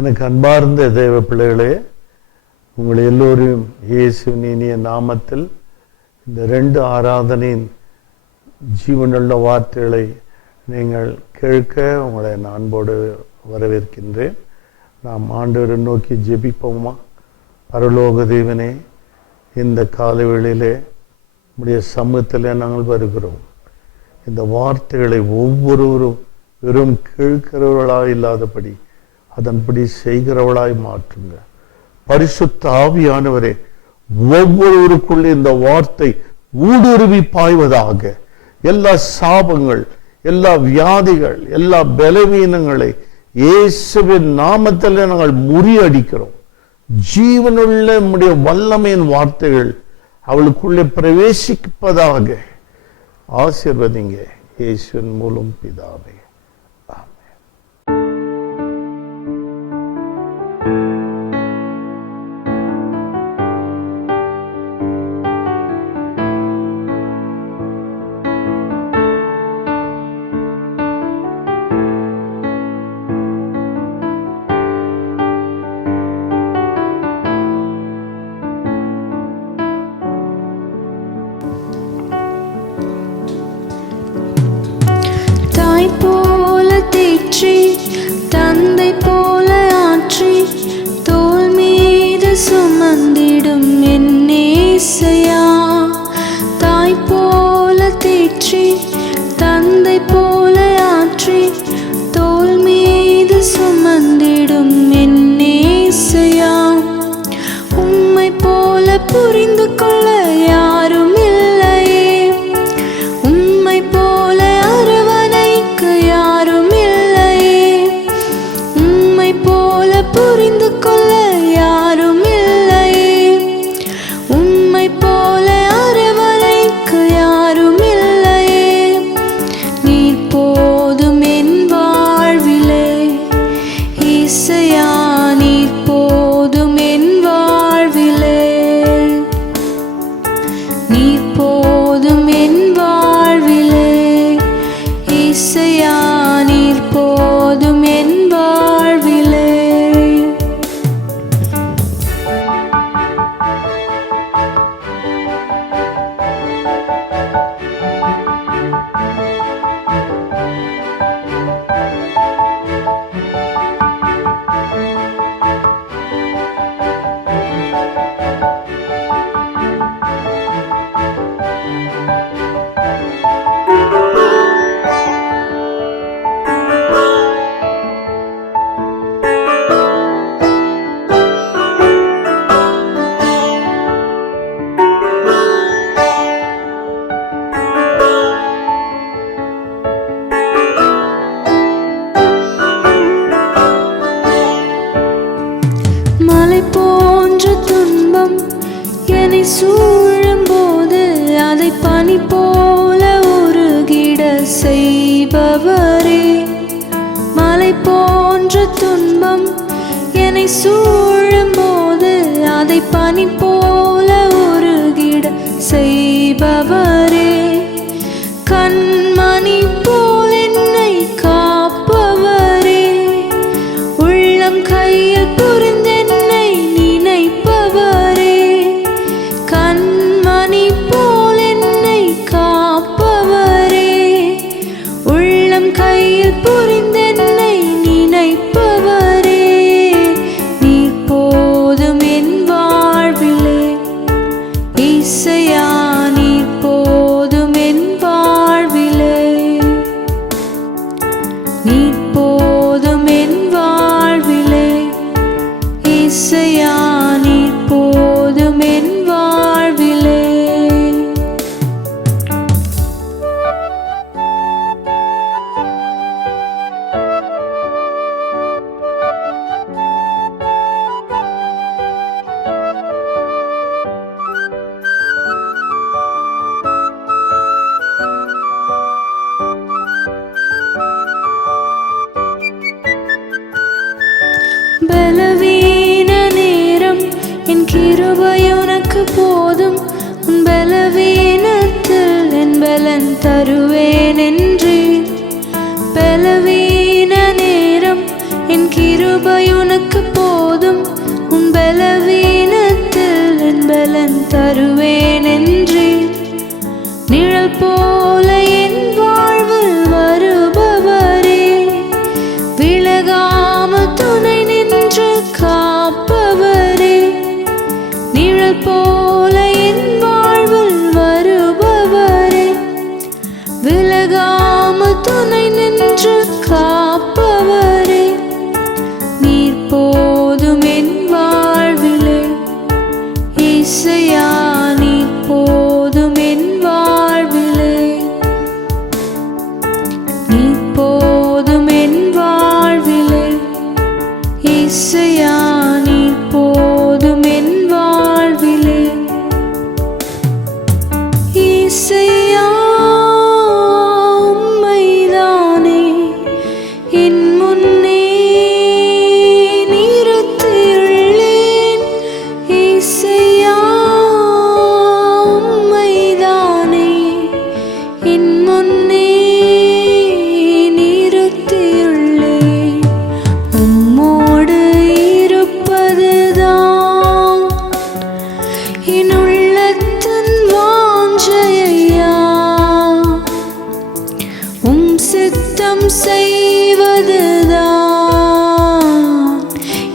எனக்கு அன்பார்ந்த தேவ பிள்ளைகளே, உங்களை எல்லோரையும் இயேசுவின் இனிய நாமத்தில் இந்த 2 ஆராதனையின் ஜீவனுள்ள வார்த்தைகளை நீங்கள் கேட்க உங்களை நான் அன்போடு வரவேற்கின்றேன். நாம் ஆண்டவரை நோக்கி ஜெபிப்போமா? பரலோக தேவனே, இந்த காலவேளையிலே உடைய சமூகத்தில் நாங்கள் வருகிறோம். இந்த வார்த்தைகளை ஒவ்வொருவரும் வெறும் கேட்கிறவர்களாக இல்லாதபடி அதன்படி செய்கிறவளாய் மாற்றுங்க. பரிசுத்த ஆவியானவரே, ஒவ்வொருவருக்குள்ளே இந்த வார்த்தை ஊடுருவி பாய்வதாக. எல்லா சாபங்கள், எல்லா வியாதிகள், எல்லா பலவீனங்களை இயேசுவின் நாமத்தில் நாங்கள் முறியடிக்கிறோம். ஜீவனுள்ள நம்முடைய வல்லமையின் வார்த்தைகள் அவளுக்குள்ளே பிரவேசிப்பதாக. ஆசீர்வதிங்க இயேசுவின் மூலம் பிதாவே. தந்தை போல ஆற்றி தோள் மீது சுமந்திடும் என் நேசையா, தாய் போல தேற்றி தந்தை போல ஆற்றி தோள் மீது சுமந்திடும் என் நேசையா, உம்மை போல புரிந்து கொள்ள யாரும் இல்லையே, உம்மை போல அரவணைக்க யாரும் புரிந்து கொள்ள யாரும் இல்லையே, உம்மை போல அரவணைக்க யாரும் இல்லையே. நீர் போதும் என் வாழ்விலே இசையா, நீர் போதும் என் வாழ்விலே, நீர் போதும் என் வாழ்விலே இசையா, நீர் போதும் என் வாழ்விலே. போன்ற துன்பம் என்னை சூழும் போது அதை பனி போல உருகிட செய்பவரே, மலை போன்ற துன்பம் என்னை சூழும் போது அதை பனி போல உருகிட செய்பவரே, கண்மணி போல் என்னை காப்பவரே, உள்ளம் கையில் புரிந்து கையில் புரிந்தென்னை நினைப்பவரே, நீர் போதும் என் வாழ்விலே இசையா, நீர் போதும் என் வாழ்விலே, நீர் போதும் என் வாழ்விலே இசையா, நீர் போதும் என் வாழ்விலே. பலவீன நேரம் என் கிருபை உனக்கு போதும், உன் பலவீனத்தில் என் பலன் தருவேன் என்றீர். பலவீன நேரம் என் கிருபை உனக்கு போதும் என் வாழ்விலே இசையா நீ போதும் என் வாழ்விலே நீ போதும் என் வாழ்விலே இசையா நீ போதும் என் வாழ்விலே இசையா உம்மைதானே என் முன்னே நிறுத்தியுள்ளேன் இசையா உம்மைதானே என் முன்னே நிறுத்தியுள்ளேன் உம்மோடு இருப்பதுதான் என் உள்ளத்தின் வாஞ்சையா உம் சித்தம் செய்வதுதான்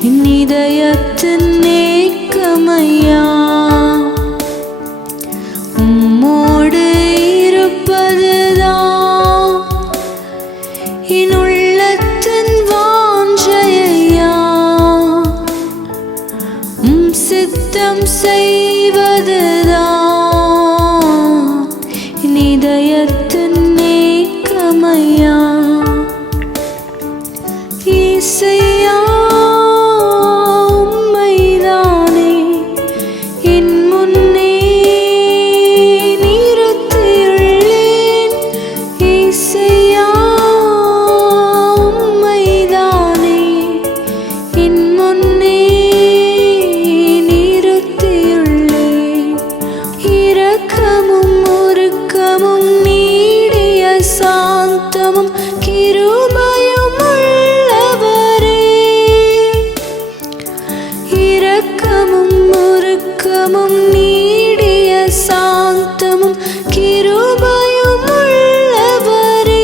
என் இதயத்தின் ஏக்கமையா உம்மோடு இருப்பதுதான் என் உள்ளத்தின் வாஞ்சையா உம் சித்தம் செய்வதுதான் என் இதயத்தின் ஏக்கமையா இசையா உம்மைதானே என் முன்னே நிறுத்தியுள்ளேன் இசையா உம்மைதானே என் முன்னே நிறுத்தியுள்ளேன் இரக்கமும் உருக்கமும் நீடிய சாந்தமும் கிருபையும் உள்ளவரே இரக்கமும் உருக்கமும் நீடிய சாந்தமும் கிருபையும் உள்ளவரே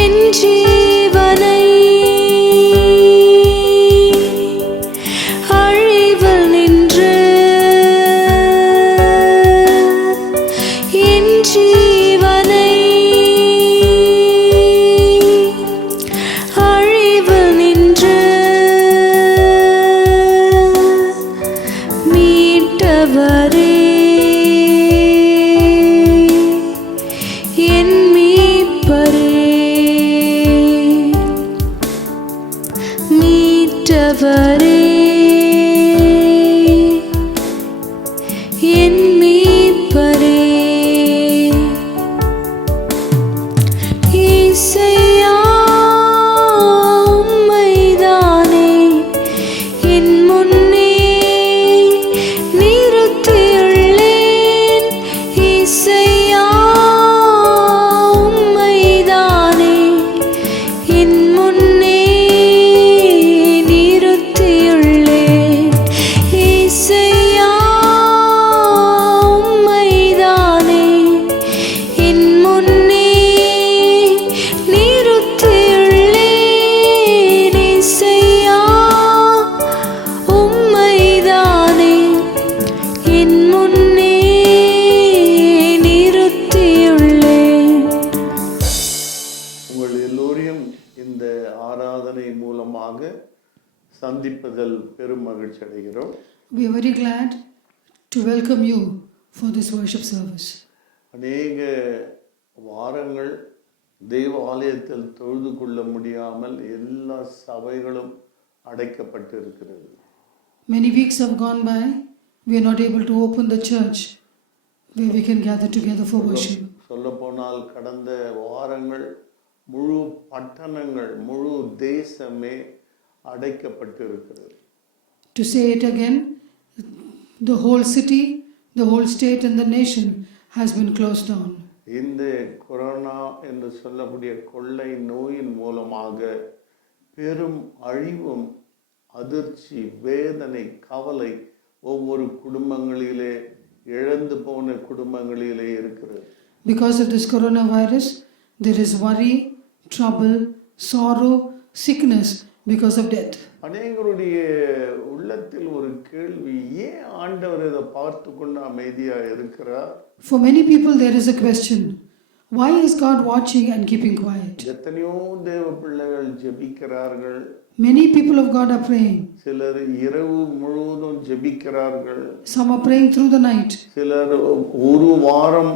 என் ஜீவனை அழிவில் நின்று என் ஜீவனை அழிவில் நின்று மீட்டவரே என் மீட்பரே மீட்டவரே என் மீட்பரே இசையா உம்மைதானே என் முன்னே நிறுத்தியுள்ளேன் இசையா உம்மைதானே என் முன்னே நிறுத்தியுள்ளேன் இசையா உம்மைதானே என் முன்னே நிறுத்தியுள்ளேன் இசையா உம்மைதானே என் முன்னே நிறுத்தியுள்ளேன் உங்கள் எல்லோரையும் இந்த ஆராதனை மூலமாக சந்திப்பதில் பெரும் மகிழ்ச்சி அடைகிறோம். We are very glad to welcome you for this worship service. அநேக வாரங்கள் தெய்வ ஆலயத்தில் தொழுது கொள்ள முடியாமல் எல்லா சபைகளும் அடைக்கப்பட்டு இருக்கிறது. Many weeks have gone by. We are not able to open the church where we can gather together for worship. சொல்லப்போனால் கடந்த வாரங்கள் முழு பட்டணங்கள் முழு தேசமே அடைக்கப்பட்டு இருக்கிறது. To say it again, the whole city, the whole state and the nation has been closed down. இந்த கொரோனா என்று சொல்லக்கூடிய கொள்ளை நோயின் மூலமாக பெரும் அழிவும் அதிர்ச்சி வேதனை கவலை ஒவ்வொரு குடும்பங்களிலே இழந்து போன குடும்பங்களிலே இருக்கிறது. Because of this coronavirus, there is worry, trouble, sorrow, sickness because of death. அநேகருடைய உள்ளத்தில் ஒரு கேள்வி, ஏன் ஆண்டவர் இதை பார்த்து கொண்டு அமைதியாக இருக்கிறார்? For many people there is a question, Why is God watching and keeping quiet? எத்தனையோ தேவ பிள்ளைகள் ஜெபிக்கிறார்கள். Many people of God are praying. சிலர் இரவு முழுவதும் ஜெபிக்கிறார்கள். Some are praying through the night. சிலர் ஒரு வாரம்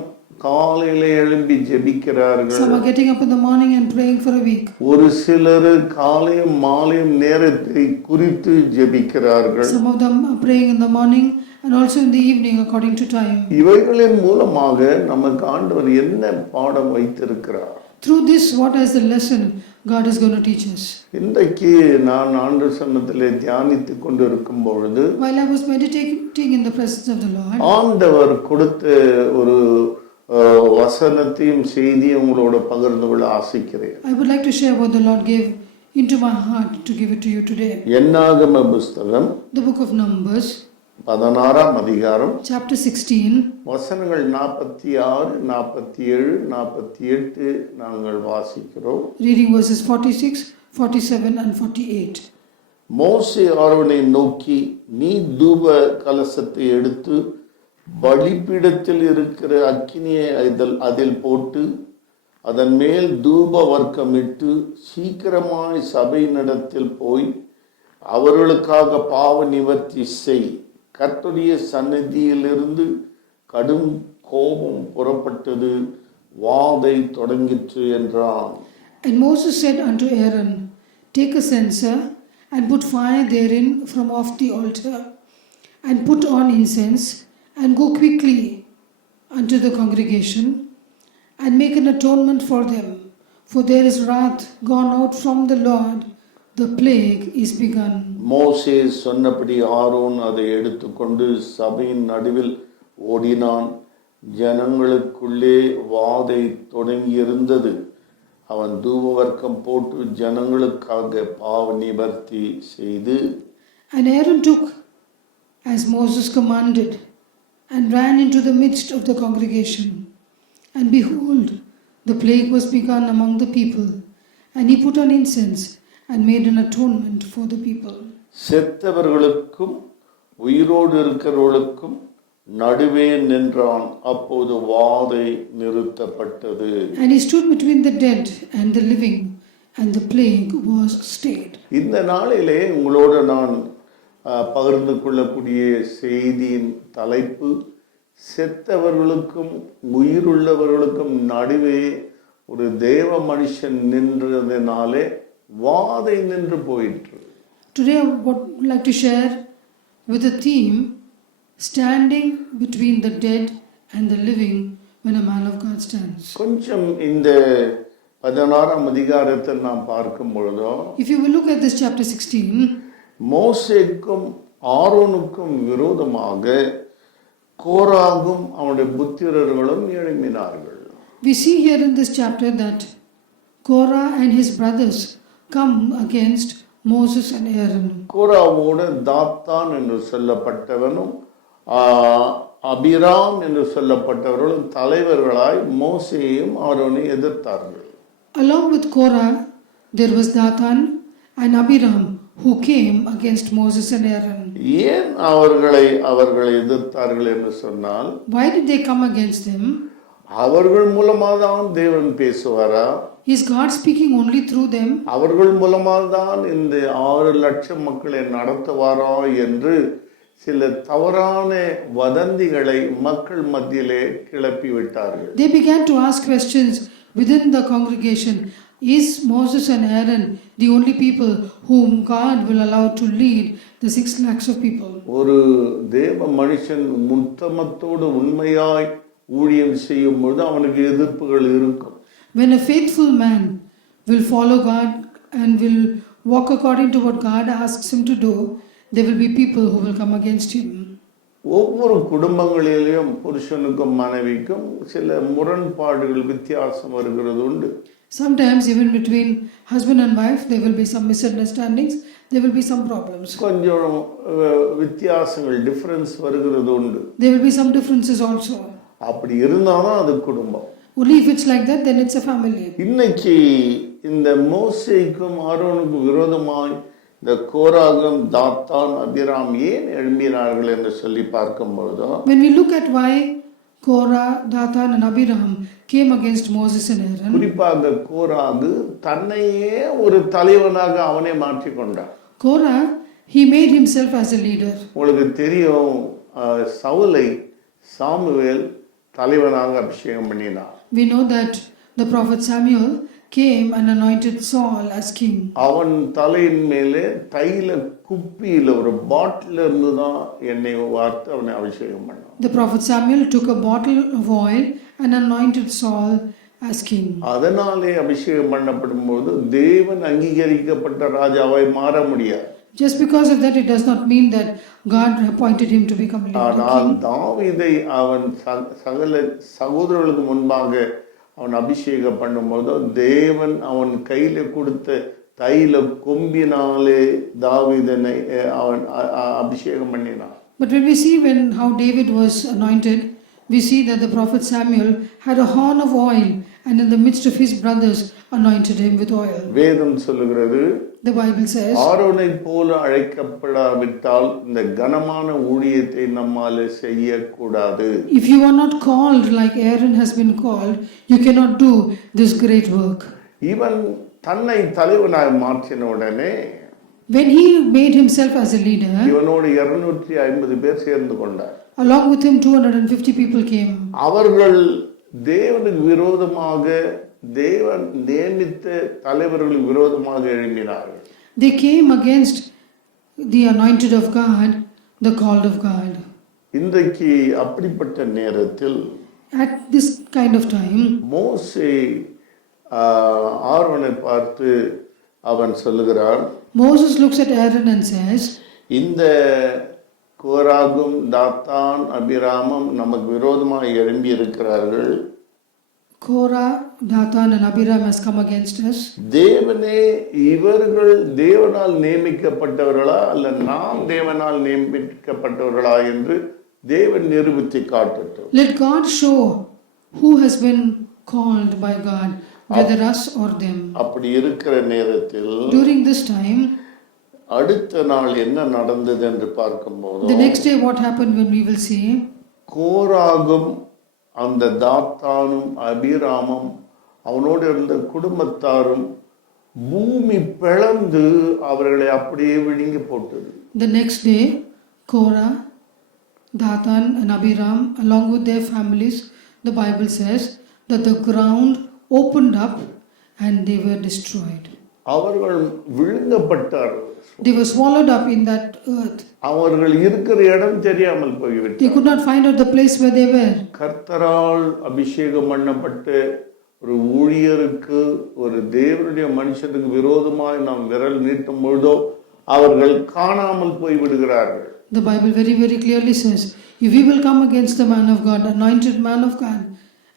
காலையில எழும்பி ஜெபிக்கிறார்கள். Some are getting up in the morning and praying for a week. ஒரு சிலர் காலையும் மாலையும் நேரத்தை குறித்து ஜெபிக்கிறார்கள். Some of them are praying in the morning and also in the evening according to time. இவைகளின் மூலமாக நமக்கு ஆண்டவர் என்ன பாடம் வைத்திருக்கிறார்? Through this, what is the lesson God is going to teach us? இன்றைக்கு நான் ஆண்டவர் சன்னத்திலே தியானித்துக் கொண்டிருக்கும் பொழுது While I was meditating in the presence of the Lord, ஆண்டவர் கொடுத்த ஒரு வசனத்தையும் செய்தியும் உங்களோட பகிர்ந்து கொள்ள ஆசைக்கிறேன். I would like to share what the Lord gave into my heart to give it to you today. என்னாகம புஸ்தகம் The book of Numbers, 16ஆம் அதிகாரம், chapter 16, வசனங்கள் 46, 47, 48 நாங்கள் வாசிக்கிறோம். reading verses 46, 47 and 48. மோசே ஆரோனை நோக்கி, நீ தூப கலசத்தை எடுத்து பலிபீடத்தில் இருக்கிற அக்கினியை அதில் போட்டு அதன் மேல் தூப வர்க்கமிட்டு சீக்கிரமாய் சபையினிடத்தில் போய் அவர்களுக்காக பாவ நிவர்த்தி செய். கர்த்தருடைய சந்நிதியிலிருந்து கடும் கோபம் புறப்பட்டது, வாதை தொடங்கிற்று என்றான். And Moses said unto Aaron, take a censer and put fire therein from off the altar, and put on incense, and go quickly unto the congregation, and make an atonement for them, for there is wrath gone out from the Lord, the plague is begun. மோசே சொன்னபடி Aaron அதை எடுத்துக்கொண்டு சபையின் நடுவில் ஓடினான். ஜனங்களுக்குள்ளே வாதை தொடங்கியிருந்தது. அவன் தூபவர்க்கம் போட்டு ஜனங்களுக்காக பாவ நிவர்த்தி செய்து, And Aaron took as Moses commanded, and ran into the midst of the congregation. And behold, the plague was begun among the people. And he put on incense and made an atonement for the people. செத்தவர்களுக்கும் உயிரோடு இருக்கிறவர்களுக்கும் நடுவே நின்றான். அப்போது வாதை நிறுத்தப்பட்டது. And he stood between the dead and the living, and the plague was stayed. இந்த நாளிலே உங்களோடு நான் பகிர்ந்து கொள்ளக்கூடிய செய்தியின் தலைப்பு, செத்தவர்களுக்கும் உயிருள்ளவர்களுக்கும் நடுவே ஒரு தேவ மனுஷன் நின்றதினாலே வாதை நின்று போயிற்று. Today I would like to share with the theme, standing between the dead and the living when a man of God stands. கொஞ்சம் இந்த 16ஆம் அதிகாரத்தில் நாம் பார்க்கும் பொழுதோ, If you will look at this chapter 16, மோசேக்கும் ஆரோனுக்கும் விரோதமாக கோராகும் அவனுடைய புத்திரர்களும் எழும்பினார்கள். we see here in this chapter that Korah and his brothers come against Moses and Aaron. கோராவோடு தாத்தான் என்று சொல்லப்பட்டவனும் அபிராம் என்று சொல்லப்பட்டவர்களும் தலைவர்களாய் மோசேயும் ஆரோனை எதிர்த்தார்கள். Along with Korah, there was Dathan and Abiram who came against Moses and Aaron. ஏன் அவர்களை எதிர்த்தார்கள் என்று சொன்னால், Why did they come against them? அவர்கள் மூலமாக தான் தேவன் பேசுவாரா? Is God speaking only through them? அவர்கள் மூலமாக தான் இந்த 6 லட்சம் மக்களை நடத்துவாரா என்று சில தவறான வதந்திகளை மக்கள் மத்தியிலே கிளப்பி விட்டார்கள். They began to ask questions within the congregation. Is Moses and Aaron the only people whom God will allow to lead the 6 lakhs of people? ஒரு தேவ மனுஷன் முத்தமத்தோடு உண்மையாய் ஊழியம் செய்யும் பொழுது அவனுக்கு எதிர்ப்புகள் இருக்கும். When a faithful man will follow God and will walk according to what God asks him to do, there will be people who will come against him. ஒவ்வொரு குடும்பங்களிலும் புருஷனுக்கும் மனைவிக்கும் சில முரண்பாடுகள் வித்தியாசம் வருகிறது உண்டு. Sometimes even between husband and wife there will be some misunderstandings, there will be some problems. கொஞ்சம் வித்தியாசங்கள் difference வருகிறது உண்டு. There will be some differences also. அப்படி இருந்தாலும் அது குடும்பம். Only if it's like that, then it's a family. இன்னைக்கு இந்த மோசேக்கும் ஆரோனுக்கும் விரோதமாய் இந்த கோராகும் தாத்தான் அபிராம் ஏன் எழும்பினார்கள் என்று சொல்லி பார்க்கும் பொழுதோ, when we look at why Korah, Dathan and Abiram came against Moses and Aaron. குறிப்பாக கோராகு தன்னையே ஒரு தலைவனாக அவனே மாற்றிக்கொண்டான். Korah, he made himself as a leader. உங்களுக்கு தெரியும், சவுலை சாமுவேல் தலைவனாக அபிஷேகம் பண்ணினான். We know that the prophet Samuel came and anointed Saul as king. அவன் தலையின் மேலே தைல குப்பியில ஒரு பாட்டில் இருந்து தான் எண்ணெய் வார்த்து அவனை அபிஷேகம் பண்ணான். The prophet Samuel took a bottle of oil and anointed Saul as king. அதனாலே அபிஷேகம் பண்ணப்படும் போது தேவன் அங்கீகரிக்கப்பட்ட ராஜாவாய் மாற முடியாது. Just because of that, it does not mean that God appointed him to become leader. ஆனால் தாவீதை அவன் சகல சகோதரர்களுக்கு முன்பாக அவன் அபிஷேகம் பண்ணும்போது தேவன் அவன் கையில கொடுத்த தைல கொம்பினாலே தாவீதனை அவன் அபிஷேகம் பண்ணினான். But when we see how David was anointed, we see that the prophet Samuel had a horn of oil and in the midst of his brothers anointed him with oil. வேதம் சொல்லுகிறது, The Bible says, ஆரோனை போல அழைக்கப்படாவிட்டால் இந்த கனமான ஊழியத்தை நம்மால செய்யக்கூடாது. if you are not called like Aaron has been called, you cannot do this great work. இவன் தன்னை தலைவனாய் மாற்றின உடனே When he made himself as a leader, இவனோடு 250 பேர் சேர்ந்து கொண்டார். along with him 250 people came. அவர்கள் தேவனுக்கு விரோதமாக தேவன் நியமித்த தலைவர்களுக்கு விரோதமாக எழும்பினார்கள். They came against the anointed of God, the called of God. இன்றைக்கு அப்படிப்பட்ட நேரத்தில் At this kind of time, மோசே ஆரோனை பார்த்து அவன் சொல்லுகிறான், Moses looks at Aaron and says, இந்த கோராகும் தாத்தான் அபிராமும் நமக்கு விரோதமாக எழும்பி இருக்கிறார்கள். Korah, Dathan and Abiram has come against us. தேவனே இவர்கள் தேவனால் நியமிக்கப்பட்டவர்களா அல்ல நாம் தேவனால் நியமிக்கப்பட்டவர்களா என்று தேவன் நிரூபித்து காட்டட்டும். Let God show who has been called by God, whether us or them. அப்படி இருக்கிற நேரத்தில் During this time, அடுத்த நாள் என்ன நடந்தது என்று பார்க்கும்போது the next day what happened when we will see, கோராகும் அந்த தாத்தானும் அபிராமும் அவனோடு இருந்த குடும்பத்தாரும் பூமி பிளந்து அவர்களை அப்படியே விழுங்கி போட்டது. the next day, Korah, Dathan and Abiram along with their families, the Bible says that the ground opened up and they were destroyed. அவர்கள் விழுங்கப்பட்டார்கள். They were swallowed up in that earth. அவர்கள் இருக்கிற இடம் தெரியாமல் போய்விட்டது. They could not find out the place where they were. கர்த்தரால் அபிஷேகம் பண்ணப்பட்ட ஒரு ஊழியருக்கு, ஒரு தேவனுடைய மனுஷனுக்கு விரோதமாய் நாம் விரல் நீட்டும் பொழுதோ அவர்கள் காணாமல் போய் விடுகிறார்கள். The Bible very, very clearly says, if we will come against the man of God, anointed man of God,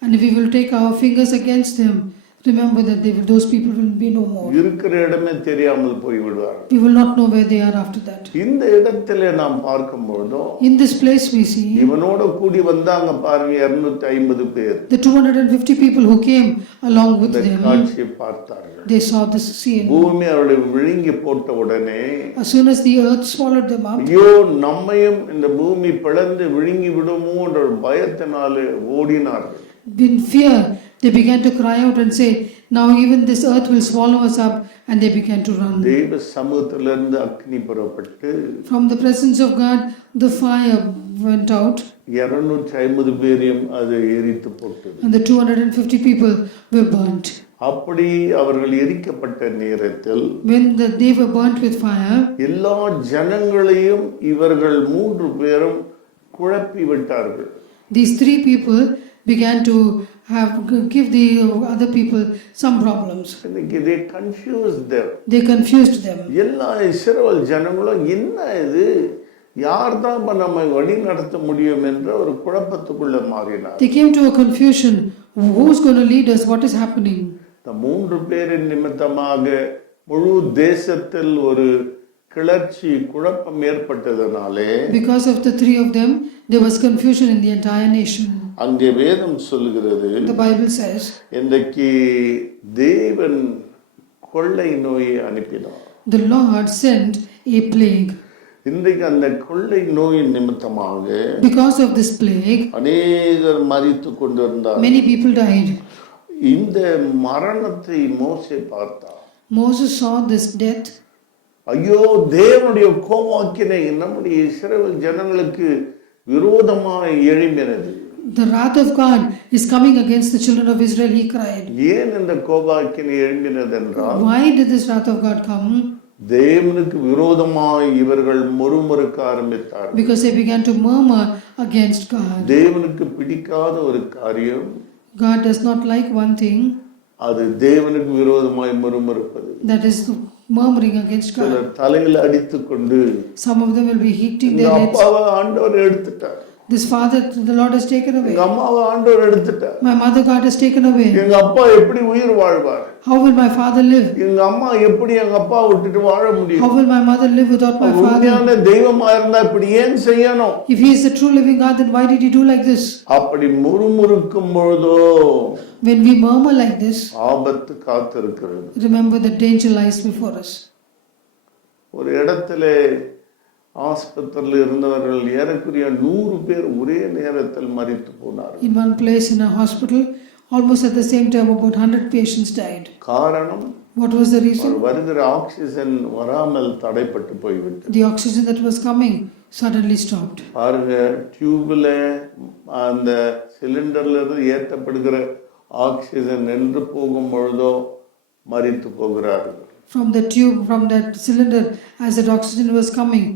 and if we will take our fingers against him, remember that those people will be no more. இருக்கிற இடமே தெரியாமல் போய் விடுவார்கள். We will not know where they are after that. இந்த இடத்திலே நாம் பார்க்கும் பொழுதோ In this place we see இவனோட கூடி வந்தாங்க பாருங்க 250 பேர். the 250 people who came along with இந்த them. காட்சியை பார்த்தார்கள். They saw this scene. பூமி அவர்களை விழுங்கி போட்ட உடனே As soon as the earth swallowed them up, ஐயோ நம்மையும் இந்த பூமி பிளந்து விழுங்கி விடுமோ என்ற ஒரு பயத்தினாலே ஓடினார்கள். in fear, they began to cry out and say, now even this earth will swallow us up, and they began to run. தேவ சமூகத்திலிருந்து அக்னி புறப்பட்டு From the presence of God, the fire went out, 250 பேரையும் அது எரித்து போட்டது. and the 250 people were burnt. அப்படி அவர்கள் எரிக்கப்பட்ட நேரத்தில் When they were burnt with fire, எல்லா ஜனங்களையும் இவர்கள் 3 பேரும் குழப்பி விட்டார்கள். these 3 people began to give the other people some problems. They confused them. They confused them. எல்லா இஸ்ரவேல் ஜனங்களும் என்ன இது, யார் தான் நம்மை வழி நடத்த முடியும் என்ற ஒரு குழப்பத்துக்குள்ள மாறினார். They came to a confusion. Who's going to lead us? What is happening? இந்த 3 பேரின் நிமித்தமாக முழு தேசத்தில் ஒரு கிளர்ச்சி குழப்பம் ஏற்பட்டதனாலே Because of the 3 of them, there was confusion in the entire nation. அங்கே வேதம் சொல்லுகிறது, The Bible says, இன்றைக்கு தேவன் கொள்ளை நோயை அனுப்பினார். the Lord sent a plague. இன்றைக்கு அந்த கொள்ளை நோயின் நிமித்தமாக Because of this plague, அநேகர் மரித்து கொண்டிருந்தார். many people died. இந்த மரணத்தை மோசே பார்த்தார். Moses saw this death. ஐயோ, தேவனுடைய கோபாக்கினை நம்முடைய இஸ்ரவேல் ஜனங்களுக்கு விரோதமாக எழும்பினது. The wrath of God is coming against the children of Israel, he cried. ஏன் இந்த கோபாக்கினை எழும்பினது என்றால், Why did this wrath of God come? தேவனுக்கு விரோதமாய் இவர்கள் முறுமுறுக்க ஆரம்பித்தார். Because they began to murmur against God. தேவனுக்கு பிடிக்காத ஒரு காரியம், God does not like one thing, அது தேவனுக்கு விரோதமாய் முறுமுறுப்பது. that is murmuring against God. சிலர் தலையில் அடித்துக் கொண்டு, Some of them will be hitting எங்க their heads. அப்பாவை ஆண்டவர் எடுத்துட்டார், This father, the Lord has taken away. எங்க அம்மாவை ஆண்டவர் எடுத்துட்டார், My mother, God has taken away. எங்க அப்பா எப்படி உயிர் வாழ்வார், How will my father live? எங்க அம்மா எப்படி எங்க அப்பா விட்டுட்டு வாழ How முடியும்? will my mother live without my father? உண்மையான தெய்வமா இருந்தா இப்படி ஏன் செய்யணும்? If he is the true living God, then why did he do like this? அப்படி முறுமுறுக்கும் பொழுதோ When we murmur like this, ஆபத்து காத்திருக்கிறது. remember the danger lies before us. ஒரு இடத்துல ஆஸ்பத்திரியில் இருந்தவர்கள் ஏறக்குறைய 100 பேர் ஒரே நேரத்தில் மரித்து போனார்கள். In one place in a hospital, almost at the same time, about 100 patients died. காரணம், What was the reason? வருகிற ஆக்சிஜன் வராமல் தடைப்பட்டு போய்விட்டது. The oxygen that was coming suddenly stopped. பாருங்க, டியூப்ல அந்த சிலிண்டர்ல இருந்து ஏற்றப்படுகிற ஆக்சிஜன் நின்று போகும் பொழுதோ மரித்து போகிறார்கள். From the tube, from that cylinder, as that oxygen was coming,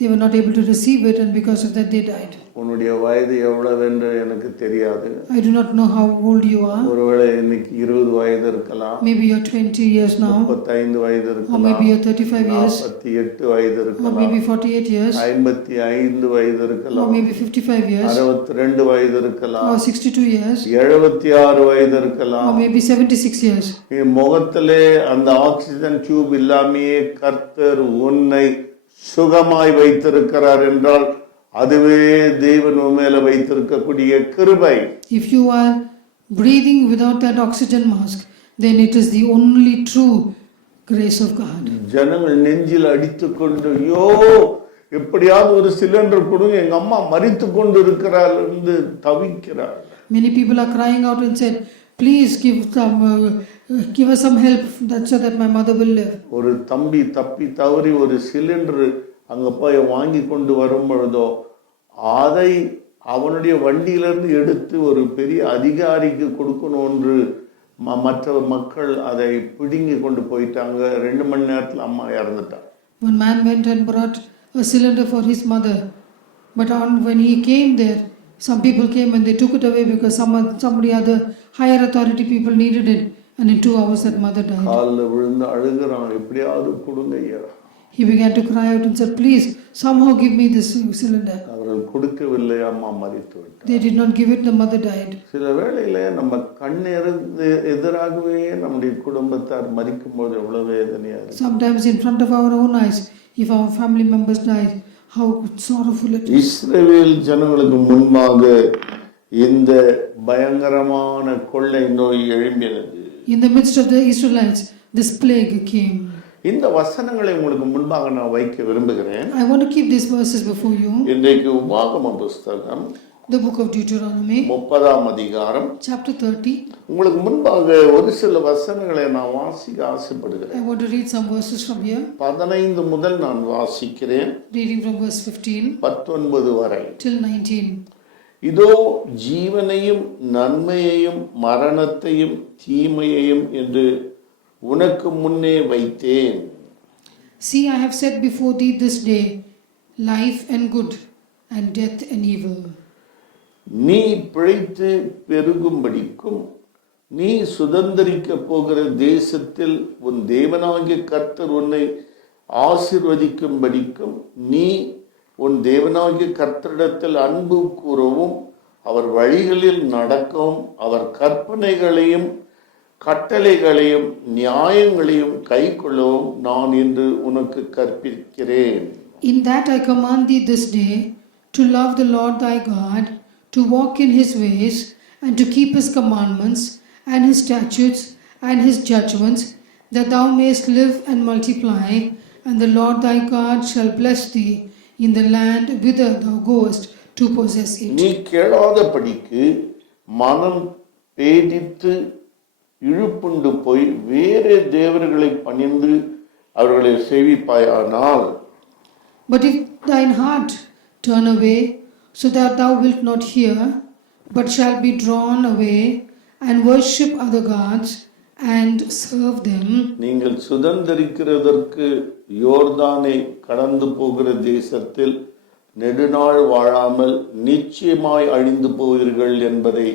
they were not able to receive it, and because of that they died. உன்னுடைய வயது எவ்வளவு என்று எனக்கு தெரியாது. I do not know how old you are. ஒருவேளை இன்னைக்கு 20 வயது இருக்கலாம், Maybe you're 20 years now, 35 வயது or இருக்கலாம், maybe you're 35 years, 48 வயது or இருக்கலாம், maybe 48 years, 55 வயது or இருக்கலாம், maybe 55 years, 62 வயது இருக்கலாம், or 62 years, 76 வயது or இருக்கலாம். maybe 76 years. என் முகத்திலே அந்த ஆக்சிஜன் டியூப் இல்லாமையே கர்த்தர் உன்னை சுகமாய் வைத்திருக்கிறார் என்றால் அதுவே தேவன் உன் மேல வைத்திருக்கக்கூடிய கிருபை. If you are breathing without that oxygen mask, then it is the only true grace of God. ஜனங்கள் நெஞ்சில் அடித்துக்கொண்டு, ஐயோ எப்படியாவது ஒரு சிலிண்டர் கொடுங்க, எங்க அம்மா மரித்து கொண்டு இருக்கிறார் என்று தவிக்கிறார். Many people are crying out and said, please give us some help, so that my mother will live. ஒரு தம்பி தப்பி தவறி ஒரு சிலிண்டர் அங்க போய் வாங்கி கொண்டு வரும் பொழுதோ அதை அவனுடைய வண்டியிலிருந்து எடுத்து ஒரு பெரிய அதிகாரிக்கு கொடுக்கணும் என்று மற்ற மக்கள் அதை பிடுங்கி கொண்டு போயிட்டாங்க. 2 மணி நேரத்தில் அம்மா இறந்துட்டாங்க. One man went and brought a cylinder for his mother, but when he came there, some people came and they took it away because somebody other higher authority people needed it, and in 2 hours that mother died. காலில் விழுந்து அழுகிறான், எப்படியாவது கொடுங்க ஐயா. He began to cry out and said, please somehow give me this cylinder. அவர்கள் கொடுக்கவில்லை, அம்மா மரித்து விட்டார். They did not give it, the mother died. சில வேளையில நம்ம கண்ணெதிர்ந்து எதிராகவே நம்முடைய குடும்பத்தார் மரிக்கும் போது எவ்வளவு வேதனையா இருக்கு. Sometimes in front of our own eyes, if our family members die, how sorrowful it is. இஸ்ரவேல் ஜனங்களுக்கு முன்பாக இந்த பயங்கரமான கொள்ளை நோய் எழும்பினது. In the midst of the Israelites, this plague came. இந்த வசனங்களை உங்களுக்கு முன்பாக நான் வைக்க விரும்புகிறேன். I want to keep these verses before you. இன்றைக்கு உபாகம புஸ்தகம் The book of Deuteronomy, 30ஆம் அதிகாரம், chapter 30. உங்களுக்கு முன்பாக ஒரு சில வசனங்களை நான் வாசிக்க ஆசைப்படுகிறேன். I want to read some verses from here. 15 முதல் நான் வாசிக்கிறேன், Reading from verse 15 19 வரை. till 19. இதோ ஜீவனையும் நன்மையையும் மரணத்தையும் தீமையையும் என்று உனக்கு முன்னே வைத்தேன். See, I have set before thee this day life and good, and death and evil. நீ பிழைத்து பெருகும்படிக்கும் நீ சுதந்தரிக்க போகிற தேசத்தில் உன் தேவனாகிய கர்த்தர் உன்னை ஆசீர்வதிக்கும்படிக்கும் நீ உன் தேவனாகிய கர்த்தரிடத்தில் அன்பு கூறவும் அவர் வழிகளில் நடக்கவும் அவர் கற்பனைகளையும் கட்டளைகளையும் நியாயங்களையும் கைக்கொள்ளவும் நான் இன்று உனக்கு கற்பிக்கிறேன். In that I command thee this day to love the Lord thy God, to walk in his ways, and to keep his commandments, and his statutes, and his judgments, that thou mayest live and multiply, and the Lord thy God shall bless thee in the land whither thou goest to possess it. நீ கேளாதபடிக்கு மனம் பேதித்து இழுப்புண்டு போய் வேறே தேவர்களை பணிந்து அவர்களை சேவிப்பாயானால், But if thine heart turn away, so that thou wilt not hear, but shalt be drawn away, and worship other gods, and serve them, நீங்கள் சுதந்தரிக்கிறதற்கு யோர்தானை கடந்து போகிற தேசத்தில் நெடுநாள் வாழாமல் நிச்சயமாய் அழிந்து போவீர்கள் என்பதை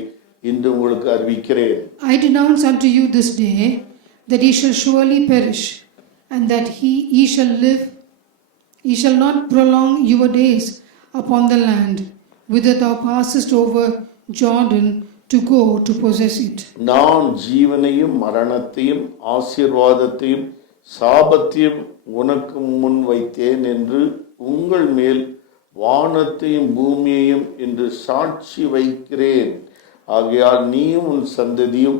இன்று உங்களுக்கு அறிவிக்கிறேன். I denounce unto you this day that ye shall surely perish, and that ye shall live, ye shall not prolong your days upon the land whither thou passest over Jordan to go to possess it. நான் ஜீவனையும் மரணத்தையும் ஆசீர்வாதத்தையும் சாபத்தையும் உனக்கு முன் வைத்தேன் என்று உங்கள் மேல் வானத்தையும் பூமியையும் என்று சாட்சி வைக்கிறேன். ஆகையால் நீயும் உன் சந்ததியும்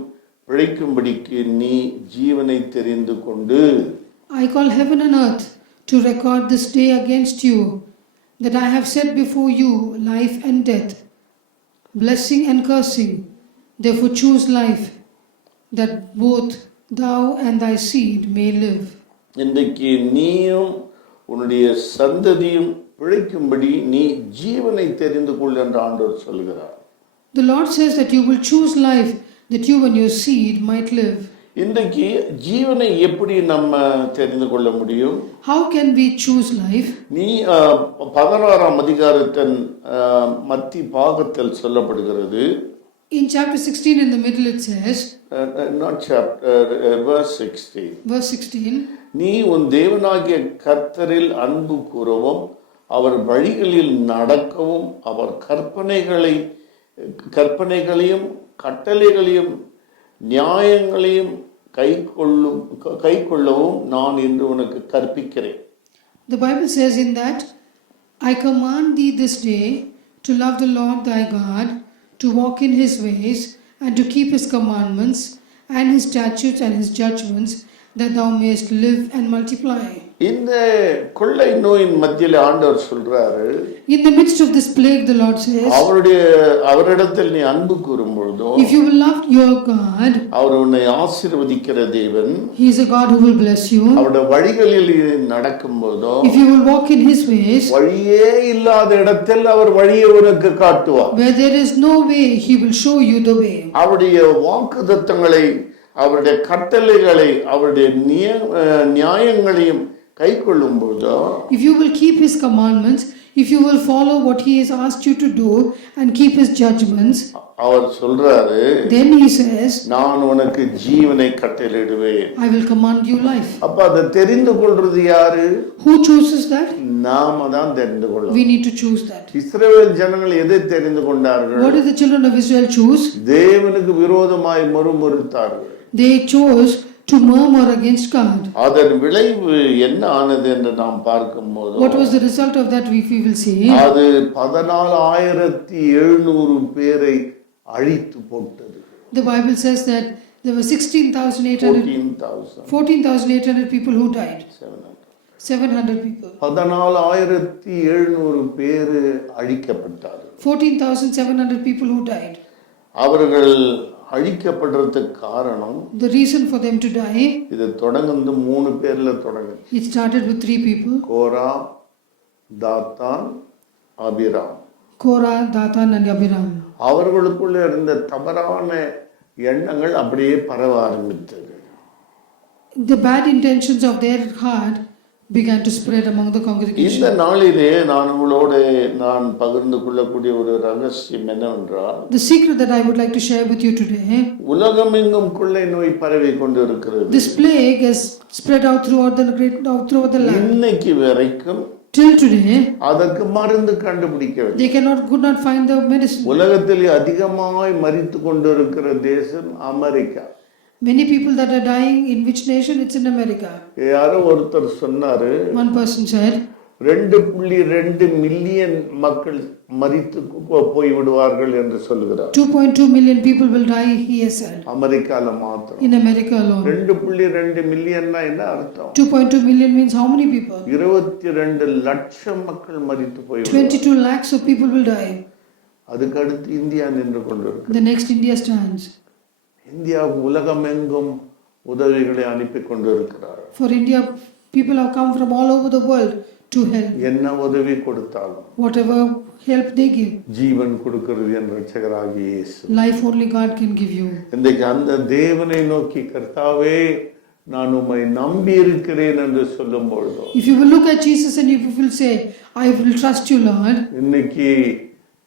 பிழைக்கும்படிக்கு நீ ஜீவனை தெரிந்து கொண்டு, I call heaven and earth to record this day against you, that I have set before you life and death, blessing and cursing. Therefore choose life, that both thou and thy seed may live. இன்றைக்கு நீயும் உன்னுடைய சந்ததியும் பிழைக்கும்படி நீ ஜீவனை தெரிந்து கொள் என்று ஆண்டவர் சொல்கிறார். The Lord says that you will choose life, that you and your seed might live. இன்றைக்கு ஜீவனை எப்படி நம்ம தெரிந்து கொள்ள முடியும்? How can we choose life? நீ 16ஆம் அதிகாரத்தின் மத்தி பாகத்தில் சொல்லப்படுகிறது. In chapter 16 in the middle it says, not chapter, verse 16. verse 16, நீ உன் தேவனாகிய கர்த்தரில் அன்பு கூறவும் அவர் வழிகளில் நடக்கவும் அவர் கற்பனைகளையும் கட்டளைகளையும் நியாயங்களையும் கைக்கொள்ளவும் நான் இன்று உனக்கு கற்பிக்கிறேன். The Bible says in that, I command thee this day to love the Lord thy God, to walk in his ways, and to keep his commandments, and his statutes and his judgments, that thou mayest live and multiply. இந்த கொள்ளை நோயின் மத்தியில் ஆண்டவர் சொல்றாரு, In the midst of this plague, the Lord says, அவரிடத்தில் நீ அன்பு கூறும் பொழுதோ, if you will love your God, அவர் உன்னை ஆசீர்வதிக்கிற தேவன். he is a God who will bless you. அவருடைய வழிகளில் நடக்கும் போதோ, If you will walk in his ways, வழியே இல்லாத இடத்தில் அவர் வழியை உனக்கு காட்டுவார். where there is no way, he will show you the way. அவருடைய வாக்குத்தத்தங்களை, அவருடைய கட்டளைகளை, அவருடைய நியாயங்களையும் கை கொள்ளும் போதோ, if you will keep his commandments, if you will follow what he has asked you to do and keep his judgments, அவர் சொல்றாரு, then he says, நான் உனக்கு ஜீவனை கட்டளையிடுவேன். I will command you life. அப்ப அதை தெரிந்து கொள்றது யாரு? Who chooses that? நாம தான் தெரிந்து கொள்ளணும். We need to choose that. இஸ்ரவேல் ஜனங்கள் எதை தெரிந்து கொண்டார்கள்? What did the children of Israel choose? தேவனுக்கு விரோதமாய் முறுமுறுத்தார்கள். They chose to murmur against God. அதன் விளைவு என்ன ஆனது என்று நாம் பார்க்கும்போது, What was the result of that? We will see. அது 14,700 பேரை அழித்து போட்டது. The Bible says that there were 14,800 people who died. 700 people. 14,700 பேர் அழிக்கப்பட்டார்கள். 14,700 people who died. அவர்கள் அழிக்கப்படுறதுக்கு காரணம், The reason for them to die, இது தொடங்குது 3 பேர்ல தொடங்குது. it started with 3 people. Gora, தாத்தான், Abram. Korah, Dathan and Abiram. அவர்களுக்குள்ள இருந்த தவறான எண்ணங்கள் அப்படியே பரவ ஆரம்பித்தது. The bad intentions of their heart began to spread among the congregation. இந்த நாளிலே நான் பகிர்ந்து கொள்ளக்கூடிய ஒரு ரகசியம் என்னவென்றால், The secret that I would like to share with you today, உலகமெங்கும் கொள்ளை நோய் பரவி கொண்டு இருக்கிறது. this plague has spread out throughout the land. இன்னைக்கு வரைக்கும் Till today, அதற்கு மருந்து கண்டுபிடிக்கவில்லை. they could not find the medicine. உலகத்தில் அதிகமாய் மரித்து கொண்டிருக்கிற தேசம் America. Many people that are dying, in which nation? It's in America. யாரோ ஒருத்தர் சொன்னாரு, One person said, 2.2 மில்லியன் மக்கள் மரித்து போய் விடுவார்கள் என்று சொல்லுகிறார். 2.2 million people will die, he has said. அமெரிக்கால மாத்திரம் In America alone. 2.2 மில்லியன்னா என்ன அர்த்தம்? 2.2 million means how many people? 22 லட்சம் மக்கள் மரித்து போய் 22 lakhs of people will die. அதுக்கு அடுத்து இந்தியா நின்று கொண்டிருக்கு. The next India stands. India உலகமெங்கும் உதவிகளை அனுப்பி கொண்டிருக்கிறார். For India, people have come from all over the world to help. என்ன உதவி கொடுத்தாலும் Whatever help they give, ஜீவன் கொடுக்கிறது என் இரட்சகராகிய இயேசு. life only God can give you. இன்றைக்கு அந்த தேவனை நோக்கி கர்த்தாவே நான் உம்மை நம்பி இருக்கிறேன் என்று சொல்லும் பொழுது, If you will look at Jesus and if you will say, I will trust you, Lord, இன்னைக்கு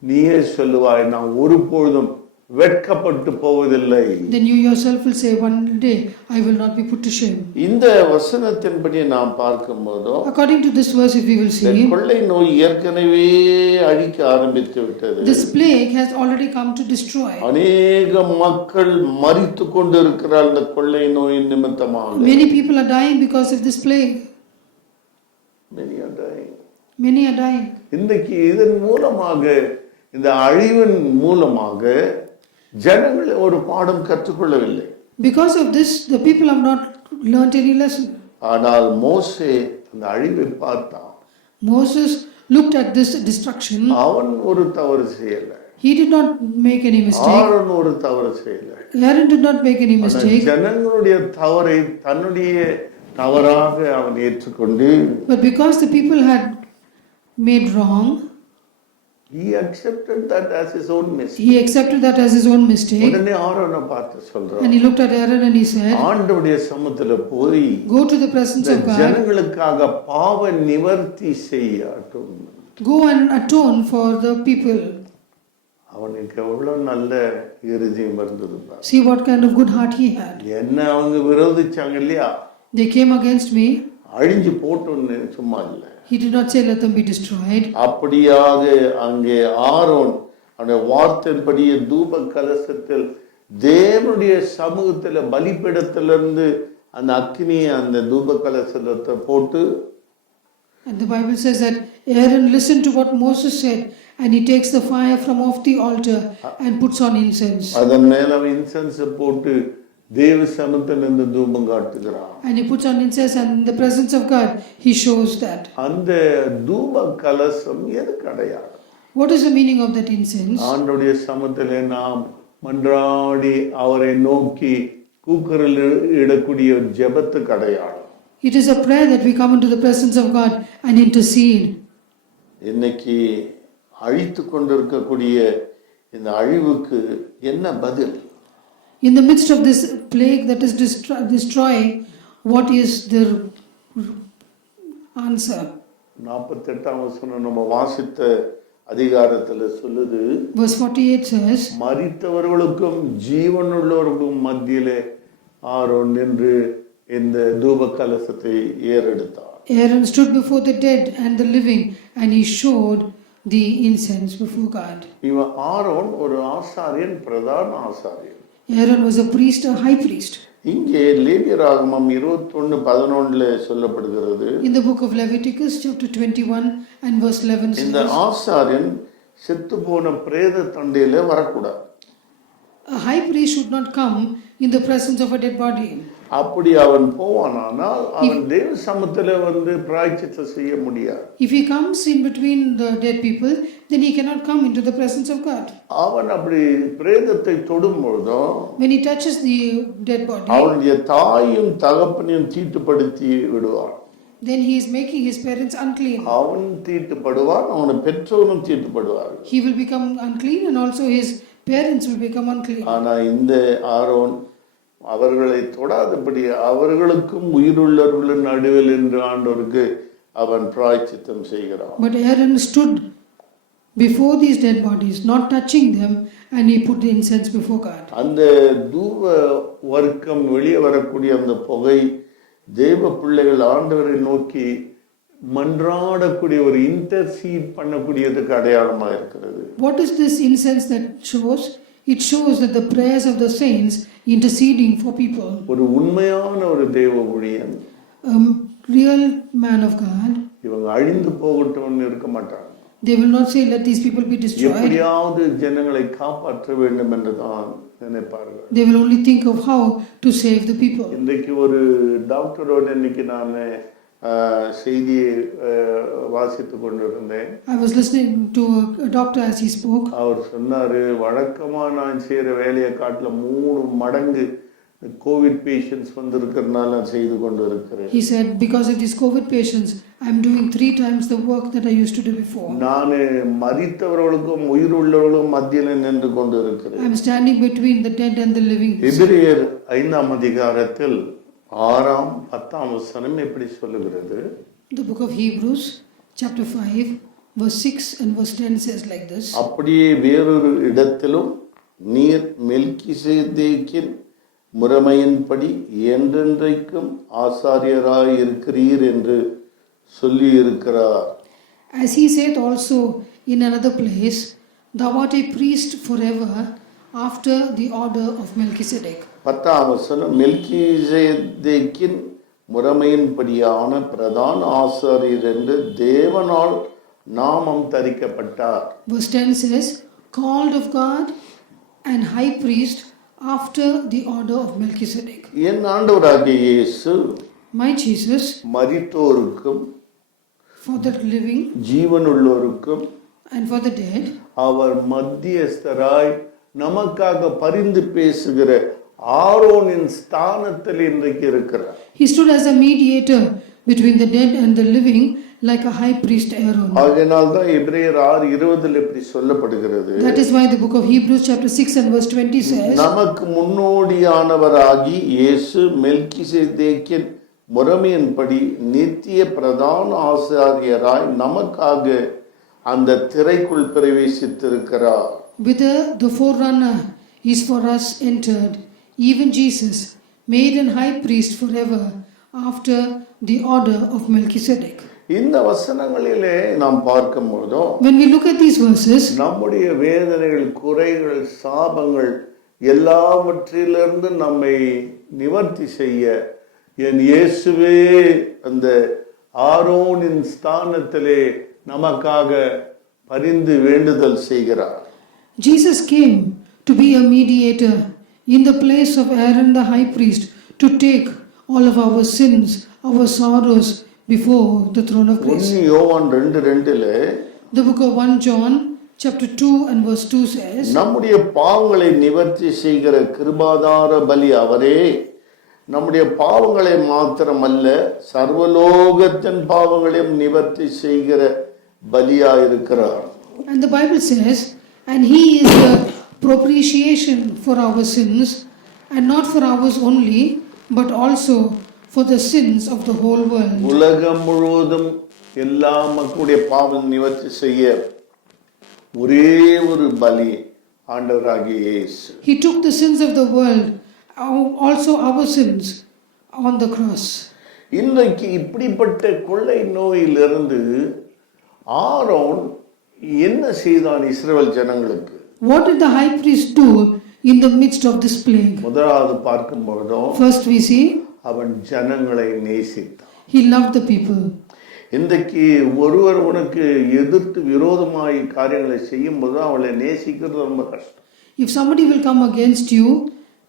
நீயே சொல்லுவாய் நான் ஒருபொழுதும் வெட்கப்பட்டு போவதில்லை. then you yourself will say, one day I will not be put to shame. இந்த வசனத்தின்படி நாம் பார்க்கும்போது According to this verse, if we will இந்த see, கொள்ளை நோய் ஏற்கனவே அழிக்க ஆரம்பித்து விட்டது. this plague has already come to destroy. அநேக மக்கள் மரித்து கொண்டிருக்கிறார் இந்த கொள்ளை நோயின் நிமித்தமாக. Many people are dying because of this plague. Many are dying. Many are dying. இன்றைக்கு இதன் மூலமாக இந்த அழிவின் மூலமாக ஜனங்கள் ஒரு பாடம் கற்றுக்கொள்ளவில்லை. Because of this, the people have not learnt any lesson. ஆனால் மோசே அந்த அழிவை பார்த்தான். Moses looked at this destruction. அவன் ஒரு தவறு செய்யல. He did not make any mistake. Aaron ஒரு தவறு செய்யல. Aaron did not make any mistake. ஜனங்களுடைய தவறை தன்னுடைய தவறாக அவன் ஏற்றுக்கொண்டு, But because the people had made wrong, he accepted that as his own mistake. he accepted that as his own mistake. உடனே ஆரோனை பார்த்து சொல்றான், And he looked at Aaron and he said, ஆண்டவருடைய சமூகத்துல போய் go to the presence of God. ஜனங்களுக்காக பாவ நிவர்த்தி செய்யட்டும். Go and atone for the people. அவனுக்கு எவ்வளவு நல்ல இருதயம் இருந்தது பாரு. See what kind of good heart he had. என்ன அவங்க விரோதிச்சாங்க இல்லையா, They came against me. அழிஞ்சு போட்டோன்னு சும்மா இல்லை. He did not say let them be destroyed. அப்படியாக அங்கே ஆரோன் அந்த வார்த்தையின்படியே தூப கலசத்தில் தேவனுடைய சமூகத்துல பலிபீடத்திலிருந்து அந்த அக்னியை அந்த தூப கலசத்தை போட்டு, And the Bible says that Aaron listened to what Moses said and he takes the fire from off the altar and puts on incense. அதன் மேல அவன் இன்சென்ஸ் போட்டு தேவ சமூகத்தில் இருந்து தூபம் காட்டுகிறான். And he puts on incense and in the presence of God he shows that. அந்த தூப கலசம் எதுக்கு அடையாளம்? What is the meaning of that incense? ஆண்டவருடைய சமூகத்திலே நாம் மன்றாடி அவரை நோக்கி கூக்குரல் இடக்கூடிய ஜெபத்துக்கு அடையாளம். It is a prayer that we come into the presence of God and intercede. இன்னைக்கு அழித்து கொண்டிருக்கக்கூடிய இந்த அழிவுக்கு என்ன பதில்? In the midst of this plague that is destroying, what is the answer? 48ஆம் வசனம் நம்ம வாசித்த அதிகாரத்துல சொல்லுது, Verse 48 says, மரித்தவர்களுக்கும் ஜீவனுள்ளவர்களுக்கும் மத்தியிலே ஆரோன் நின்று இந்த தூப கலசத்தை ஏறெடுத்தார். Aaron stood before the dead and the living and he showed the incense before God. இவன் ஆரோன் ஒரு ஆசாரியன், பிரதான ஆசாரியன். Aaron was a priest, a high priest. இங்கே லேவியராகமம் 21:11 சொல்லப்படுகிறது, In the book of Leviticus chapter 21 and verse 11 இந்த says, ஆசாரியன் செத்து போன பிரேத தண்டையில வரக்கூடாது. a high priest should not come in the presence of a dead body. அப்படி அவன் போவானால் அவன் தேவ சமூகத்துல வந்து பிராயச்சித்தம் செய்ய முடியாது. If he comes in between the dead people, then he cannot come into the presence of God. அவன் அப்படி பிரேதத்தை தொடும் பொழுதும் When he touches the dead body, அவனுடைய தாயும் தகப்பனையும் தீட்டுப்படுத்தி விடுவான். then he is making his parents unclean. அவன் தீட்டுப்படுவான், அவனை பெற்றோரும் தீட்டுப்படுவார்கள். He will become unclean and also his parents will become unclean. ஆனா இந்த ஆரோன் அவர்களை தொடாதபடி அவர்களுக்கும் உயிருள்ளவர்களின் நடுவில் என்று ஆண்டவருக்கு அவன் பிராயச்சித்தம் செய்கிறான். But Aaron stood before these dead bodies, not touching them, and he put the incense before God. அந்த தூப வர்க்கம் வெளியே வரக்கூடிய அந்த புகை தேவ பிள்ளைகள் ஆண்டவரை நோக்கி மன்றாடக்கூடிய ஒரு இன்டர்சீட் பண்ணக்கூடியதுக்கு அடையாளமாக இருக்கிறது. What is this incense that shows? It shows that the prayers of the saints interceding for people. ஒரு உண்மையான ஒரு தேவ ஊழியன், A real man of God, இவங்க அழிந்து போகட்டும்னு இருக்க மாட்டாங்க. They will not say, let these people be destroyed. எப்படியாவது ஜனங்களை காப்பாற்ற வேண்டும் என்று தான் நினைப்பார்கள். They will only think of how to save the people. இன்றைக்கு ஒரு டாக்டரோட இன்னைக்கு நான் செய்தியை வாசித்து கொண்டிருந்தேன். I was listening to a doctor as he spoke. அவர் சொன்னாரு, வழக்கமா நான் செய்யற வேலையை காட்டில 3 மடங்கு கோவிட் பேஷண்ட்ஸ் வந்திருக்கிறதுனால நான் செய்து கொண்டு இருக்கிறேன். He said, because of these COVID patients, I am doing 3 times the work that I used to do before. நான் மரித்தவர்களுக்கும் உயிருள்ளவர்களுக்கும் மத்தியில நின்று கொண்டு இருக்கிறேன். I am standing between the dead and the living. எபிரேயர் 5ஆம் அதிகாரத்தில் 6ஆம் 10ஆம் வசனம் எப்படி சொல்லுகிறது? The book of Hebrews chapter 5 verse 6 and verse 10 says like this. அப்படியே வேறொரு இடத்திலும் நீர் மெல்கிசேதேக்கின் முறைமையின்படி என்றென்றைக்கும் ஆசாரியராய் இருக்கிறீர் என்று சொல்லி இருக்கிறார். As he said also in another place, thou art a priest forever after the order of Melchizedek. 10ஆம் வசனம், மெல்கிசேதேக்கின் முறைமையின்படியான பிரதான ஆசாரியர் என்று தேவனால் நாமம் தரிக்கப்பட்டார். Verse 10 says, called of God and high priest after the order of Melchizedek. என் ஆண்டவராகிய இயேசு My Jesus, மரித்தோருக்கும் for the living ஜீவனுள்ளோருக்கும் and for the dead, அவர் மத்தியஸ்தராய் நமக்காக பரிந்து பேசுகிற ஆரோனின் ஸ்தானத்தில் இன்றைக்கு இருக்கிறார். he stood as a mediator between the dead and the living, like a high priest Aaron. ஆகையினால் தான் எபிரேயர் 6:20 இப்படி சொல்லப்படுகிறது. That is why the book of Hebrews chapter 6 and verse 20 says, நமக்கு முன்னோடியானவராகி இயேசு மெல்கிசேதேக்கின் முறைமையின்படி நித்திய பிரதான ஆசாரியராய் நமக்காக அந்த திரைக்குள் பிரவேசித்திருக்கிறார். whither the forerunner is for us entered, even Jesus, made an high priest forever after the order of Melchizedek. இந்த வசனங்களிலே நாம் பார்க்கும்போது When we look at these verses, நம்முடைய வேதனைகள், குறைகள், சாபங்கள் எல்லாவற்றிலிருந்து நம்மை நிவர்த்தி செய்ய என் இயேசுவே அந்த ஆரோனின் ஸ்தானத்திலே நமக்காக பரிந்து வேண்டுதல் செய்கிறார். Jesus came to be a mediator in the place of Aaron the high priest, to take all of our sins, our sorrows before the throne of grace. 1 யோவான் 2:2 The book of 1 John chapter 2 and verse 2 says, நம்முடைய பாவங்களை நிவர்த்தி செய்கிற கிருபாதார பலி அவரே, நம்முடைய பாவங்களை மாத்திரமல்ல சர்வலோகத்தின் பாவங்களையும் நிவர்த்தி செய்கிற பலியாயிருக்கிறார். and the Bible says, and he is the propitiation for our sins, and not for ours only, but also for the sins of the whole world. உலகம் முழுவதும் எல்லா மக்களுடைய பாவம் நிவர்த்தி செய்ய ஒரே ஒரு பலி ஆண்டவராகிய இயேசு. He took the sins of the world, also our sins, on the cross. இன்றைக்கு இப்படிப்பட்ட கொள்ளை நோயிலிருந்து ஆரோன் என்ன செய்தான் இஸ்ரவேல் ஜனங்களுக்கு? What did the high priest do in the midst of this plague? முதலாவது பார்க்கும்போதும் First we see, அவன் ஜனங்களை நேசித்தான். he loved the people. இன்றைக்கு ஒருவர் உனக்கு எதிர்த்து விரோதமாய் காரியங்களை செய்யும் போது அவளை நேசிக்கிறது ரொம்ப கஷ்டம். If somebody will come against you,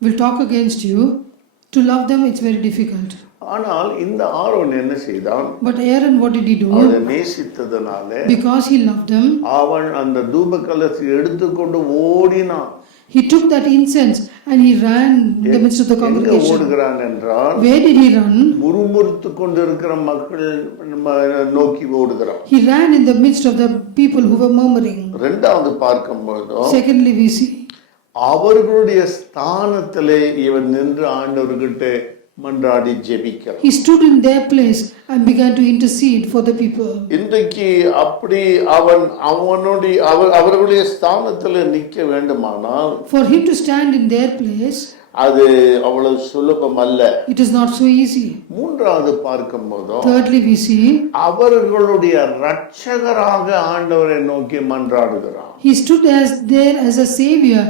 will talk against you, to love them it's very difficult. ஆனால் இந்த ஆரோன் என்ன செய்தான்? But Aaron, what did he அவளை do? நேசித்ததனால Because he loved them, அவன் அந்த தூப கலசை எடுத்துக்கொண்டு ஓடினான். he took that incense and he ran in the midst of the எங்க congregation. ஓடுகிறான் என்றால் Where did he run? முறுமுறுத்து கொண்டிருக்கிற மக்கள் நோக்கி ஓடுகிறான். He ran in the midst of the people who were murmuring. இரண்டாவது பார்க்கும்போது Secondly, we see, அவர்களுடைய ஸ்தானத்திலே இவன் நின்று ஆண்டவர்கிட்ட மன்றாடி ஜெபிக்கிறான். he stood in their place and began to intercede for the people. இன்றைக்கு அப்படி அவர்களுடைய ஸ்தானத்துல நிக்க வேண்டுமானால் For him to stand in their place, அது அவ்வளவு சுலபம் அல்ல. it is not so easy. மூன்றாவது பார்க்கும்போது Thirdly, we see, அவர்களுடைய இரட்சகராக ஆண்டவரை நோக்கி மன்றாடுகிறான். he stood there as a savior,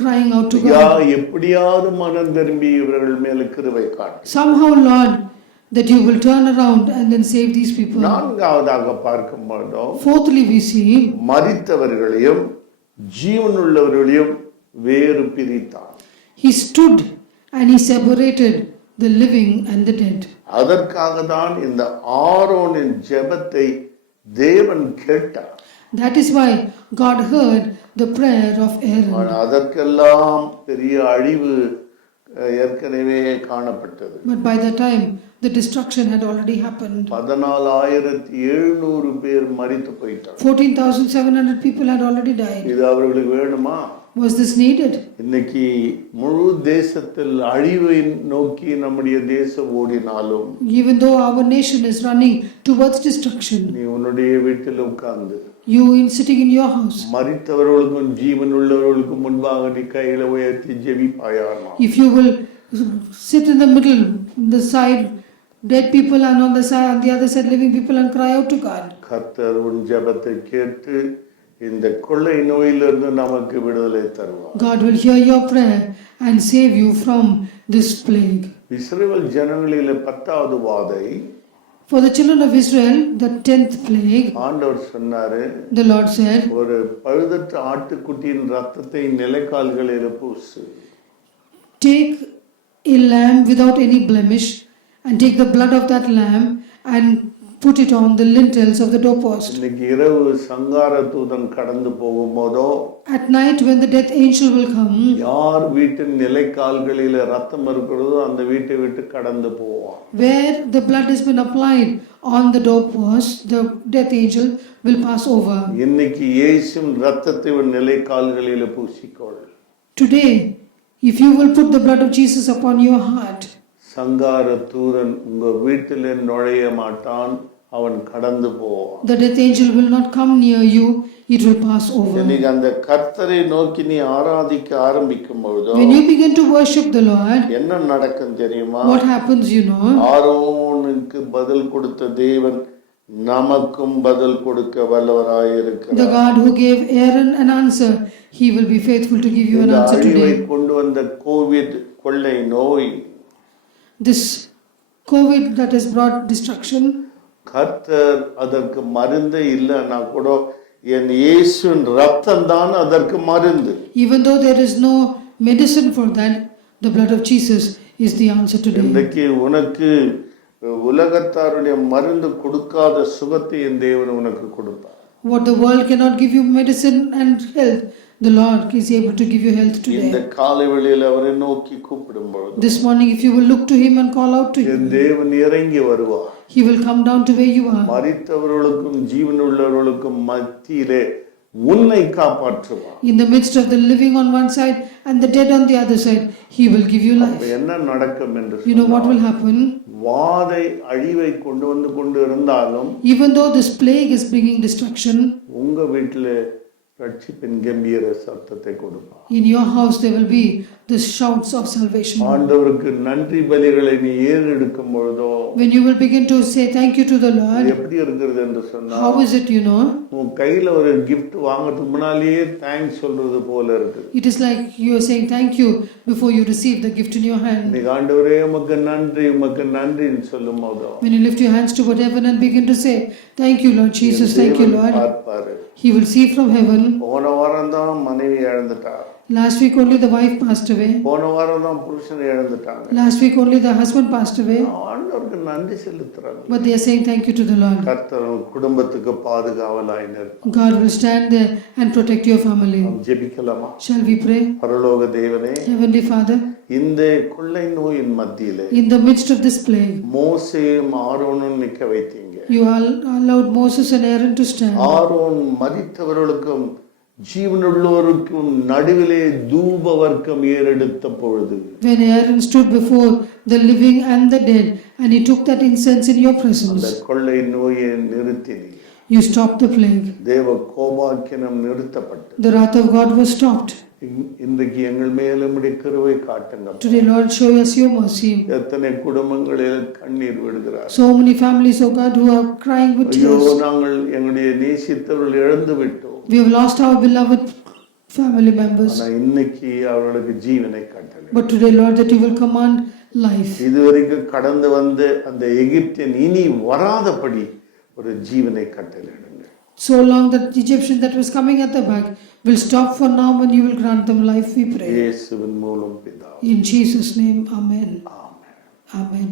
crying out to ஐயா, God. எப்படியாவது மனம் திரும்பி இவர்கள் மேல கிருபை காட்டு. Somehow, Lord, that you will turn around and then save these people. நான்காவதாக பார்க்கும் பொழுதோ Fourthly, we see மரித்தவர்களையும் ஜீவனுள்ளவர்களையும் வேறு பிரித்தார். he stood and he separated the living and the dead. அதற்காக தான் இந்த ஆரோனின் ஜெபத்தை தேவன் கேட்டார். That is why God heard the prayer of Aaron. ஆனால் அதற்கெல்லாம் பெரிய அழிவு ஏற்கனவே காணப்பட்டது. But by the time the destruction had already happened, 14,700 பேர் மரித்து போயிட்டார். 14,700 people had already died. இது அவர்களுக்கு வேணுமா? Was this needed? இன்னைக்கு முழு தேசத்தில் அழிவை நோக்கி நம்முடைய தேசம் ஓடினாலும் Even though our nation is running towards destruction, நீ உன்னுடைய வீட்டில் உட்கார்ந்து you in sitting in your house, மரித்தவர்களுக்கும் ஜீவன் உள்ளவர்களுக்கும் முன்பாக நீ கையில உயர்த்தி ஜெபிப்பாயானா? if you will sit in the middle, the side dead people and on the side, on the other side living people, and cry out to God, கர்த்தர் உன் ஜெபத்தை கேட்டு இந்த கொள்ளை நோயிலிருந்து நமக்கு விடுதலை தருவார். God will hear your prayer and save you from this plague. இஸ்ரவேல் ஜனங்களிலே 10வது வாதை For the children of Israel, the 10th plague, ஆண்டவர் சொன்னாரு, the Lord said, ஒரு பழுதற்ற ஆட்டுக்குட்டியின் ரத்தத்தை நிலைக்கால்களில் பூசு. take a lamb without any blemish and take the blood of that lamb and put it on the lintels of the doorpost. இன்னைக்கு இரவு சங்கார தூதன் கடந்து போகும்போதோ At night when the death angel will come, யார் வீட்டின் நிலைக்கால்களில் ரத்தம் இருக்கிறதோ அந்த வீட்டை விட்டு கடந்து போவான். where the blood has been applied on the doorpost, the death angel will pass over. இன்னைக்கு இயேசுவின் ரத்தத்தை உன் நிலைக்கால்களில் பூசிக்கொள். Today, if you will put the blood of Jesus upon your heart, சங்கார தூதன் உங்க வீட்டிலே நுழைய மாட்டான், அவன் கடந்து போவான். the death angel will not come near you, it will pass over. இன்னைக்கு அந்த கர்த்தரை நோக்கி நீ ஆராதிக்க ஆரம்பிக்கும் பொழுதோ When you begin to worship the Lord, என்ன நடக்கும் தெரியுமா? what happens, you know? ஆரோனுக்கு பதில் கொடுத்த தேவன் நமக்கும் பதில் கொடுக்க வல்லவராய் The இருக்கிறார். God who gave Aaron an answer, he will be faithful to give you an இந்த answer அழிவை today. கொண்டு வந்த கோவிட் கொள்ளை நோய் This COVID that has brought destruction, கர்த்தர் அதற்கு மருந்தே இல்லைன்னா கூட என் இயேசுவின் ரத்தம் தான் அதற்கு மருந்து. even though there is no medicine for that, the blood of Jesus is the answer today. இன்றைக்கு உனக்கு உலகத்தாருடைய மருந்து கொடுக்காத சுகத்தை என் தேவன் உனக்கு கொடுப்பார். What the world cannot give you medicine and health, the Lord is able to give you health இந்த today. காலை வேளையில் அவரை நோக்கி கூப்பிடும் பொழுது This morning, if you will look to Him and call out to N Him, தேவன் இறங்கி வருவார். He will come down to where you are. மரித்தவர்களுக்கும் ஜீவனுள்ளவர்களுக்கும் மத்தியிலே உன்னை காப்பாற்றுவார். In the midst of the living on one side and the dead on the other side, He will give you அப்ப life. என்ன நடக்கும் என்று You know what will happen? வாதை அழிவை கொண்டு வந்து கொண்டு இருந்தாலும் Even though this plague is bringing destruction, உங்க வீட்டில் ரட்சிப்பின் கம்பீர சத்தத்தை கொடுப்பார். in your house there will be the shouts of salvation. ஆண்டவருக்கு நன்றி பலிகளை நீ ஏறெடுக்கும் பொழுதோ When you will begin to say thank you to the அது Lord, எப்படி இருக்கிறது என்று சொன்னா how is it, you know? உன் கையில ஒரு gift வாங்குறதுக்கு முன்னாலேயே தேங்க்ஸ் சொல்றது போல இருக்கு. It is like you are saying thank you before you receive the gift in your hand. இன்னைக்கு ஆண்டவரே உமக்கு நன்றின்னு சொல்லும் போதோ When you lift your hands toward heaven and begin to say, thank you Lord Jesus, thank you Lord, பார்ப்பாரு. He will see from heaven. போன வாரம் தான் மனைவி இழந்துட்டா, Last week only the wife passed away. போன வாரம் தான் புருஷன் இழந்துட்டாங்க. Last week only the husband passed away. ஆண்டவருக்கு நன்றி செலுத்துறாங்க. But they are saying thank you to the Lord. கர்த்தர் உன் குடும்பத்துக்கு பாதுகாவலாய் நிற்பார். God will stand there and protect your family. ஜெபிக்கலாமா? Shall we pray? பரலோக தேவனே, Heavenly Father, இந்த கொள்ளை நோயின் மத்தியிலே in the midst of this plague, மோசேயும் ஆரோனும் நிற்க வைத்தீங்க. you allowed Moses and Aaron to stand. Aaron மரித்தவர்களுக்கும் ஜீவனுள்ளவருக்கும் நடுவிலே தூப வர்க்கம் ஏறெடுத்த பொழுது When Aaron stood before the living and the dead and he took that incense in your அந்த presence, கொள்ளை நோயை நிறுத்தினீர். you stopped the plague. தேவ கோபாக்கினம் நிறுத்தப்பட்டது. The wrath of God was stopped. இன்றைக்கு எங்கள் மேலும் உம்முடைய கிருபை காட்டுங்க. Today, Lord, show us your mercy. எத்தனை குடும்பங்களில் கண்ணீர் விடுகிறார். So many families, oh God, who are crying with ஐயோ, tears. நாங்கள் எங்களுடைய நேசித்தவர்கள் இழந்து விட்டோம். We have lost our beloved family members. ஆனா இன்னைக்கு அவர்களுக்கு ஜீவனை கட்டளை. But today, Lord, that you will command life. இதுவரைக்கும் கடந்து வந்து அந்த எகிப்தியன் இனி வராதபடி ஒரு ஜீவனை கட்டளையிடுங்க. So long that Egyptian that was coming at the back will stop for now, and you will grant them life, we pray. இயேசுவின் மூலம் பிதாவே. In Jesus' name, Amen. Amen. Amen.